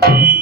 Thank mm -hmm. you.